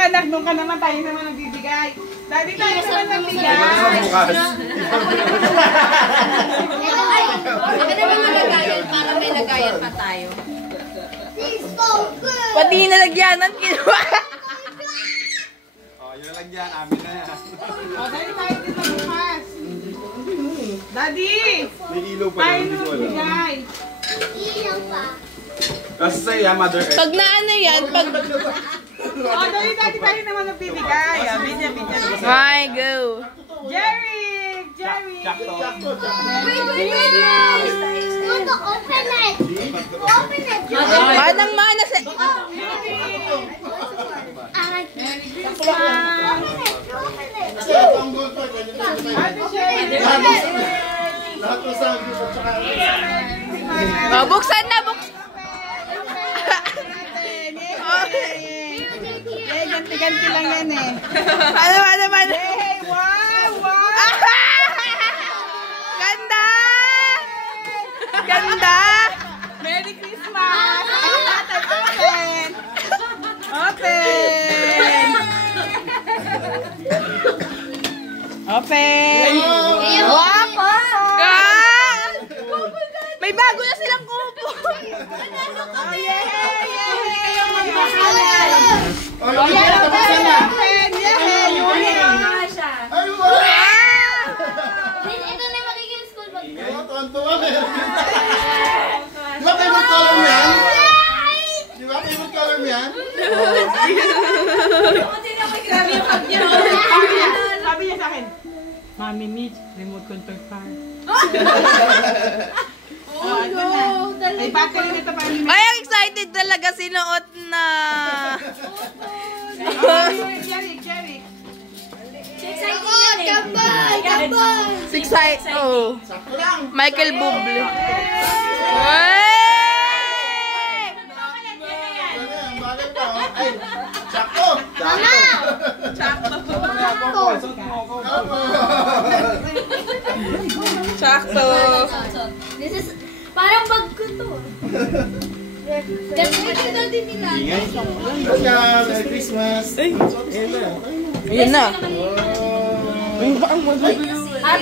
Anak, nung ka naman tayo naman nagbibigay. Daddy, tayo naman nagbigay. Maganda naman nalagayan para may lagayan pa tayo. Pati nalagyanan kinuha. Oh, yung nalagyan, amin na yan. O, Daddy, tayo din magbukas. Daddy! May ilaw pa Tayo yun, hindi naman ko alam. nagbigay. Kasi sa'yo, Mother Earth. Pag naano yan, pag... O, Daddy, tayo naman nagbibigay. Binya. Ay, go. Jerry! Jerry! Open it! Open it! Manang-mana sa... Oh, buksan na, buksan. Ganti-ganti lang yan eh. Ano. Hey, wow! Ganda! Merry Christmas! Ano natin? Open! Wow! May bago na silang kubo. Oh, yay! Ito na magiging school bag. Tuwan-tuwa na yan. Di ba favorite color mo yan? Di ba favorite color mo yan? Sabi niya sa akin, Mami needs remote control car. Oh, no! May battery nito pa rin. Ay, ang excited talaga sinuot na. Jerry. Excited. Oh. Sakto lang. Michael Bublé. Bagay pa, oh. Ay, sakto. Sakto. This is parang bag ko to. That's what you don't even know. Merry Christmas. Ayun na. Oh.